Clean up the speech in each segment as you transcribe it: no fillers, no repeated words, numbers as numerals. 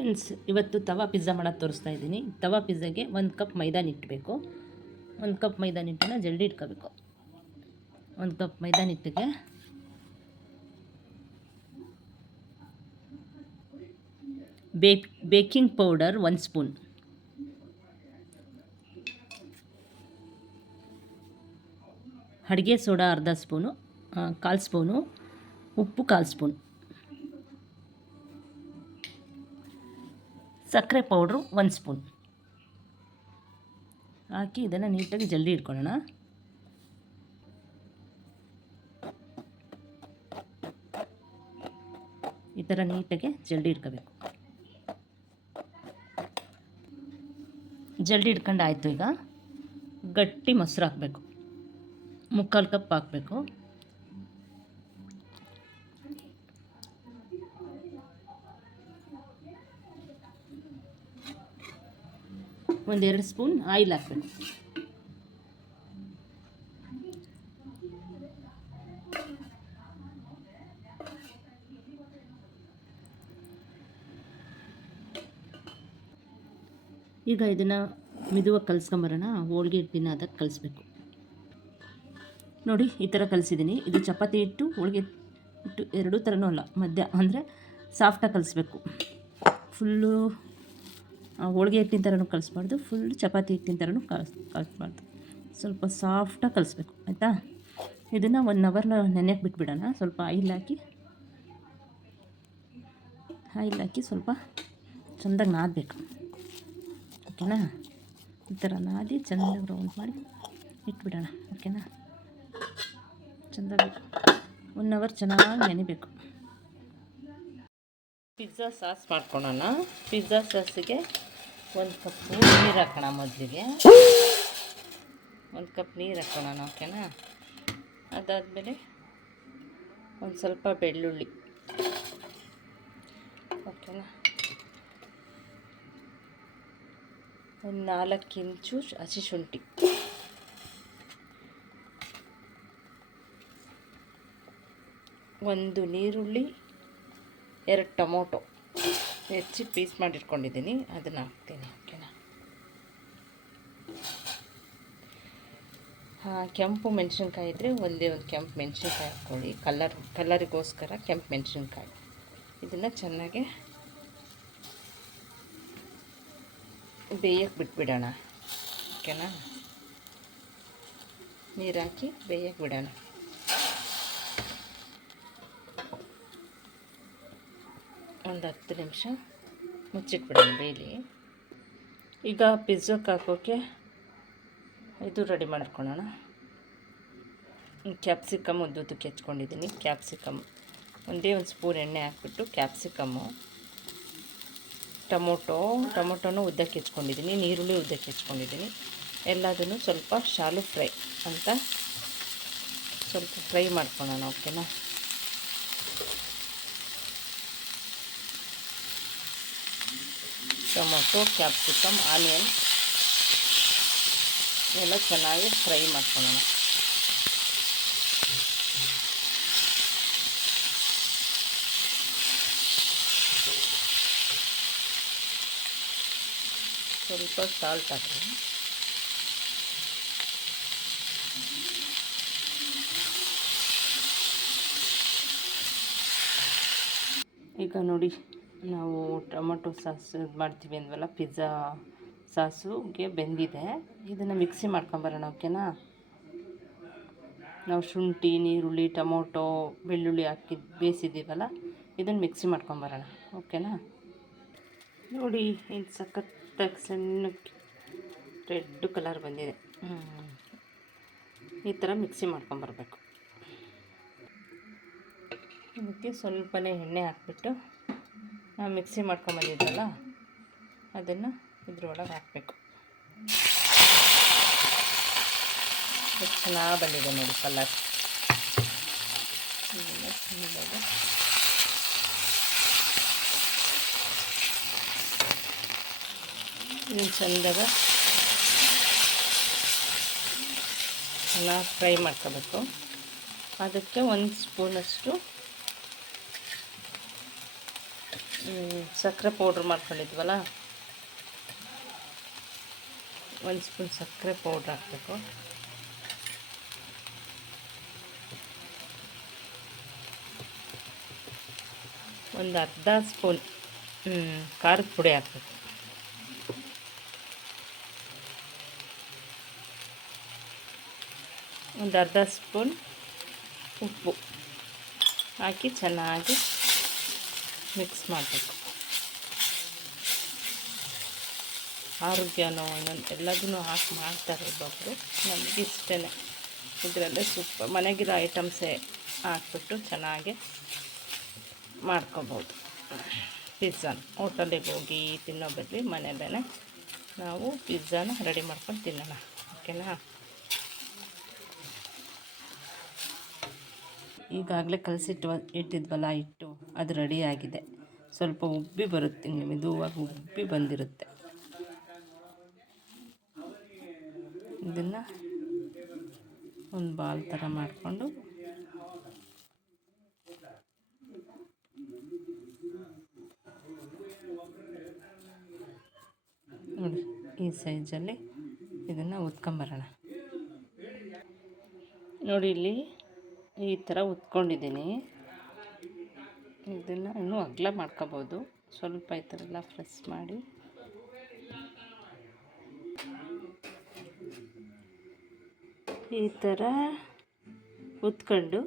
Friends, ಇವತ್ತು ತವಾ pizza ಮಾಡೋದು ತೋರಿಸ್ತಾ ಇದ್ದೀನಿ. ತವಾ ಪಿಜ್ಜಾಗೆ 1 ಕಪ್ ಮೈದಾ ಹಿಟ್ಟು 1 ಕಪ್ ಮೈದಾ ಹಿಟ್ಟನ್ನು ಜಲ್ದಿ ಇಟ್ಕೋಬೇಕು. 1 ಕಪ್ ಮೈದಾ ಹಿಟ್ಟಿಗೆ ಬೇಕಿಂಗ್ ಪೌಡರ್ 1 ಸ್ಪೂನ್, ಅಡುಗೆ ಸೋಡಾ ಅರ್ಧ ಸ್ಪೂನು, 1/4 ಸ್ಪೂನು, ಉಪ್ಪು 1/4 ಸ್ಪೂನ್, ಸಕ್ಕರೆ ಪೌಡ್ರು 1 ಸ್ಪೂನ್ ಹಾಕಿ ಇದನ್ನು ನೀಟಾಗಿ ಜಲ್ದಿ ಇಟ್ಕೊಳ್ಳೋಣ. ಈ ಥರ ನೀಟಾಗಿ ಜಲ್ದಿ ಇಟ್ಕೋಬೇಕು. ಜಲ್ದಿ ಇಟ್ಕೊಂಡು ಆಯಿತು. ಈಗ ಗಟ್ಟಿ ಮೊಸರು ಹಾಕಬೇಕು, 3/4 ಕಪ್ ಹಾಕಬೇಕು. ಒಂದು 2 ಸ್ಪೂನ್ ಆಯಿಲ್ ಹಾಕಬೇಕು. ಈಗ ಇದನ್ನು ಮೆದುವಾಗಿ ಕಲಿಸ್ಕೊಂಬರೋಣ. ಹೋಳಿಗೆ ಹಿಟ್ಟಿನ ಅದಕ್ಕೆ ಕಲಿಸ್ಬೇಕು. ನೋಡಿ, ಈ ಥರ ಕಲಿಸಿದ್ದೀನಿ. ಇದು ಚಪಾತಿ ಹಿಟ್ಟು, ಹೋಳಿಗೆ ಹಿಟ್ಟು ಎರಡೂ ಥರನೂ ಅಲ್ಲ, ಮಧ್ಯ ಅಂದರೆ ಸಾಫ್ಟಾಗಿ ಕಲಿಸ್ಬೇಕು. ಫುಲ್ಲು ಹೋಳಿಗೆ ಹಿಟ್ಟಿನ ಥರನೂ ಕಲಿಸ್ಬಾರ್ದು, ಫುಲ್ ಚಪಾತಿ ಹಿಟ್ಟಿನ ಥರನೂ ಕಲಿಸ್ಬಾರ್ದು. ಸ್ವಲ್ಪ ಸಾಫ್ಟಾಗಿ ಕಲಿಸ್ಬೇಕು, ಆಯಿತಾ? ಇದನ್ನು 1 ಅವರ್ ನೆನೆಯಕ್ಕೆ ಬಿಟ್ಬಿಡೋಣ. ಸ್ವಲ್ಪ ಆಯಿಲ್ ಹಾಕಿ ಸ್ವಲ್ಪ ಚೆಂದಾಗಿ ನಾದಬೇಕು. ಓಕೆನಾ? ಈ ಥರ ನಾದಿ ಚೆಂದಾಗಿ ರೌಂಡ್ ಮಾಡಿ ಇಟ್ಬಿಡೋಣ. ಓಕೆನಾ? ಚೆಂದಾಗಿ 1 ಅವರ್ ಚೆನ್ನಾಗಿ ನೆನೆಬೇಕು. ಪಿಜ್ಜಾ ಸಾಸ್ ಮಾಡ್ಕೊಳ್ಳೋಣ. ಪಿಜ್ಜಾ ಸಾಸಿಗೆ 1 ಕಪ್ಪು ನೀರು ಹಾಕೋಣ. ಮೊದಲಿಗೆ 1 ಕಪ್ ನೀರು ಹಾಕೋಣ. ಓಕೆನಾ? ಅದಾದಮೇಲೆ ಒಂದು ಸ್ವಲ್ಪ ಬೆಳ್ಳುಳ್ಳಿ, ಓಕೆನಾ? ಒಂದು 4 ಇಂಚು ಹಸಿ ಶುಂಠಿ, ಒಂದು ನೀರುಳ್ಳಿ, 2 ಟೊಮೊಟೊ ಹೆಚ್ಚಿ ಪೀಸ್ ಮಾಡಿಟ್ಕೊಂಡಿದ್ದೀನಿ, ಅದನ್ನು ಹಾಕ್ತೀನಿ. ಓಕೆನಾ? ಕೆಂಪು ಮೆಣಸಿನ್ಕಾಯಿ ಇದ್ದರೆ ಒಂದೇ ಒಂದು ಕೆಂಪು ಮೆಣಸಿನ್ಕಾಯಿ ಹಾಕ್ಕೊಳ್ಳಿ. ಕಲರಿಗೋಸ್ಕರ ಕೆಂಪು ಮೆಣಸಿನ್ಕಾಯಿ. ಇದನ್ನು ಚೆನ್ನಾಗಿ ಬೇಯಕ್ಕೆ ಬಿಟ್ಬಿಡೋಣ. ಓಕೆನಾ? ನೀರು ಹಾಕಿ ಬೇಯಕ್ಕೆ ಬಿಡೋಣ. ಒಂದು 10 ನಿಮಿಷ ಮುಚ್ಚಿಟ್ಬಿಡೋಣ ಬೇಯಲಿ. ಈಗ ಪಿಜ್ಜಾಕ್ಕೆ ಹಾಕೋಕ್ಕೆ ಇದು ರೆಡಿ ಮಾಡ್ಕೊಳ್ಳೋಣ. ಕ್ಯಾಪ್ಸಿಕಮ್ ಉದ್ದುದ್ದಕ್ಕೆ ಹೆಚ್ಕೊಂಡಿದ್ದೀನಿ. ಕ್ಯಾಪ್ಸಿಕಮ್ ಒಂದೇ 1 ಸ್ಪೂನ್ ಎಣ್ಣೆ ಹಾಕ್ಬಿಟ್ಟು ಕ್ಯಾಪ್ಸಿಕಮ್ಮು, ಟೊಮೊಟೊನೂ ಉದ್ದಕ್ಕೆ ಹೆಚ್ಕೊಂಡಿದ್ದೀನಿ, ನೀರುಳ್ಳಿ ಉದ್ದಕ್ಕೆ ಹೆಚ್ಕೊಂಡಿದ್ದೀನಿ. ಎಲ್ಲದನ್ನು ಸ್ವಲ್ಪ ಶಾಲು ಫ್ರೈ ಅಂತ ಸ್ವಲ್ಪ ಫ್ರೈ ಮಾಡ್ಕೊಳ್ಳೋಣ. ಓಕೆನಾ? ಟೊಮೊಟೊ, ಕ್ಯಾಪ್ಸಿಕಮ್, ಆನಿಯನ್ ಎಲ್ಲ ಚೆನ್ನಾಗಿ ಫ್ರೈ ಮಾಡ್ಕೊಳ್ಳೋಣ. ಸ್ವಲ್ಪ ಸಾಲ್ಟ್ ಹಾಕಿ. ಈಗ ನೋಡಿ, ನಾವು ಟೊಮೊಟೊ ಸಾಸ್ ಮಾಡ್ತೀವಿ ಅಂದ್ವಲ್ಲ, ಪಿಜ್ಜಾ ಸಾಸುಗೆ ಬೆಂದಿದೆ. ಇದನ್ನು ಮಿಕ್ಸಿ ಮಾಡ್ಕೊಂಬರೋಣ. ಓಕೆನಾ? ನಾವು ಶುಂಠಿ, ನೀರುಳ್ಳಿ, ಟೊಮೊಟೊ, ಬೆಳ್ಳುಳ್ಳಿ ಹಾಕಿ ಬೇಯಿಸಿದ್ದೀವಲ್ಲ, ಇದನ್ನು ಮಿಕ್ಸಿ ಮಾಡ್ಕೊಂಬರೋಣ. ಓಕೆನಾ? ನೋಡಿ, ಇದು ಸಖತ್ತಾಗಿ ಸಣ್ಣಕ್ಕೆ ರೆಡ್ ಕಲರ್ ಬಂದಿದೆ. ಈ ಥರ ಮಿಕ್ಸಿ ಮಾಡ್ಕೊಂಬರ್ಬೇಕು. ಇದಕ್ಕೆ ಸ್ವಲ್ಪನೇ ಎಣ್ಣೆ ಹಾಕ್ಬಿಟ್ಟು ನಾವು ಮಿಕ್ಸಿ ಮಾಡ್ಕೊಂಬಂದಿದ್ವಲ್ಲ ಅದನ್ನು ಇದ್ರೊಳಗೆ ಹಾಕಬೇಕು. ಎಷ್ಟು ಚೆನ್ನಾಗಿ ಬಂದಿದೆ ನೋಡಿ ಕಲರ್. ಇದನ್ನು ಚೆಂದಾಗ ಚೆನ್ನಾಗಿ ಫ್ರೈ ಮಾಡ್ಕೋಬೇಕು. ಅದಕ್ಕೆ 1 ಸ್ಪೂನಷ್ಟು ಸಕ್ಕರೆ ಪೌಡ್ರ್ ಮಾಡ್ಕೊಂಡಿದ್ವಲ್ಲ, 1 ಸ್ಪೂನ್ ಸಕ್ಕರೆ ಪೌಡ್ರ್ ಹಾಕಬೇಕು. ಒಂದು ಅರ್ಧ ಸ್ಪೂನ್ ಖಾರದ ಪುಡಿ ಹಾಕಬೇಕು. ಒಂದು ಅರ್ಧ ಸ್ಪೂನ್ ಉಪ್ಪು ಹಾಕಿ ಚೆನ್ನಾಗಿ ಮಿಕ್ಸ್ ಮಾಡಬೇಕು. ಆರೋಗ್ಯನೋ ಎಲ್ಲದನ್ನೂ ಹಾಕಿ ಮಾಡ್ತಾರೆ ಒಬ್ಬೊಬ್ಬರು, ನಮಗೆ ಇಷ್ಟೇ. ಇದರಲ್ಲೇ ಸೂಪರ್ ಮನೆಗಿರೋ ಐಟಮ್ಸೇ ಹಾಕ್ಬಿಟ್ಟು ಚೆನ್ನಾಗಿ ಮಾಡ್ಕೊಬೋದು. ಪಿಜ್ಜಾನ ಹೋಟೆಲಿಗೆ ಹೋಗಿ ತಿನ್ನೋ ಬದಲು ಮನೆಯಲ್ಲೇ ನಾವು ಪಿಜ್ಜಾನ ರೆಡಿ ಮಾಡ್ಕೊಂಡು ತಿನ್ನೋಣ. ಓಕೆನಾ? ಈಗಾಗಲೇ ಇಟ್ಟಿದ್ವಲ್ಲ ಹಿಟ್ಟು, ಅದು ರೆಡಿಯಾಗಿದೆ. ಸ್ವಲ್ಪ ಉಬ್ಬಿ ಬರುತ್ತೆ, ಮೆದುವಾಗಿ ಉಬ್ಬಿ ಬಂದಿರುತ್ತೆ. ಇದನ್ನು ಒಂದು ಬಾಲ್ ಥರ ಮಾಡಿಕೊಂಡು ನೋಡಿ, ಈ ಸೈಜಲ್ಲಿ ಇದನ್ನು ಉತ್ಕೊಂಬರೋಣ. ನೋಡಿ, ಇಲ್ಲಿ ಈ ಥರ ಉತ್ಕೊಂಡಿದ್ದೀನಿ. ಇದನ್ನು ಇನ್ನೂ ಅಗಲ ಮಾಡ್ಕೋಬೋದು. ಸ್ವಲ್ಪ ಈ ಥರ ಎಲ್ಲ ಪ್ರೆಸ್ ಮಾಡಿ ಈ ಥರ ಉತ್ಕೊಂಡು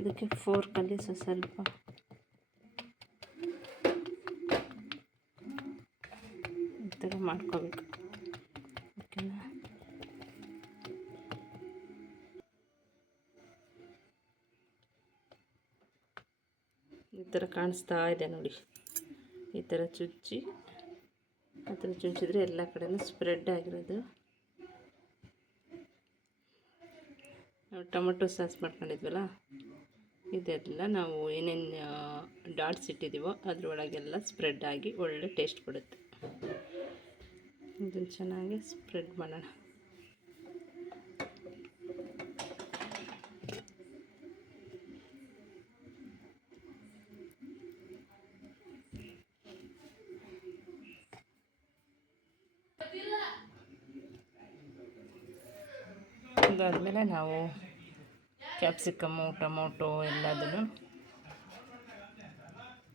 ಇದಕ್ಕೆ ಫೋರ್ಕಲ್ಲಿ ಸ್ವಲ್ಪ ಈ ಥರ ಮಾಡ್ಕೋಬೇಕು. ಓಕೆನಾ? ಈ ಥರ ಕಾಣಿಸ್ತಾ ಇದೆ ನೋಡಿ. ಈ ಥರ ಚುಚ್ಚಿ ಆ ಥರ ಚುಚ್ಚಿದ್ರೆ ಎಲ್ಲ ಕಡೆನೂ ಸ್ಪ್ರೆಡ್ ಆಗಿರೋದು. ನಾವು ಟೊಮೊಟೊ ಸಾಸ್ ಮಾಡ್ಕೊಂಡಿದ್ವಲ್ಲ, ಇದೆಲ್ಲ ನಾವು ಏನೇನು ಡಾಟ್ಸ್ ಇಟ್ಟಿದ್ದೀವೋ ಅದರೊಳಗೆಲ್ಲ ಸ್ಪ್ರೆಡ್ ಆಗಿ ಒಳ್ಳೆ ಟೇಸ್ಟ್ ಕೊಡುತ್ತೆ. ಇದನ್ನು ಚೆನ್ನಾಗಿ ಸ್ಪ್ರೆಡ್ ಮಾಡೋಣ. ಅದಾದಮೇಲೆ ನಾವು ಕ್ಯಾಪ್ಸಿಕಮ್ಮು, ಟೊಮೊಟೊ ಎಲ್ಲದನ್ನು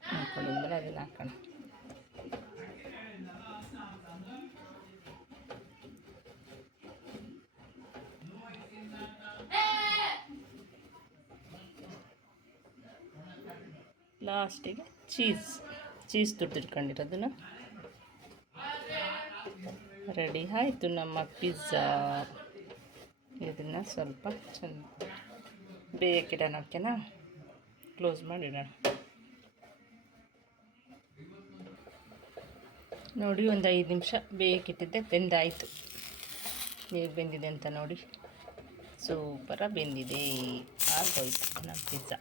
ಹಾಕೊಂಡಿದ್ಮೇಲೆ ಅದನ್ನು ಹಾಕೋಣ. ಲಾಸ್ಟಿಗೆ ಚೀಸ್ ತುರಿದಿಟ್ಕೊಂಡಿರೋದನ್ನು ರೆಡಿ ಆಯಿತು ನಮ್ಮ ಪಿಜ್ಜಾ. ಇದನ್ನು ಸ್ವಲ್ಪ ಚೆಂದ ಬೇಯಕ್ಕಿಡೋಣ. ಓಕೆನಾ? ಕ್ಲೋಸ್ ಮಾಡಿಡೋಣ. ನೋಡಿ, ಒಂದು 5 ನಿಮಿಷ ಬೇಯಕ್ಕಿಟ್ಟಿದ್ದೆ, ಬೆಂದಾಯಿತು. ಹೇಗೆ ಬೆಂದಿದೆ ಅಂತ ನೋಡಿ. ಸೂಪರಾಗಿ ಬೆಂದಿದೆ. ಆಗೋಯ್ತು ನಮ್ಮ ಪಿಜ್ಜಾ.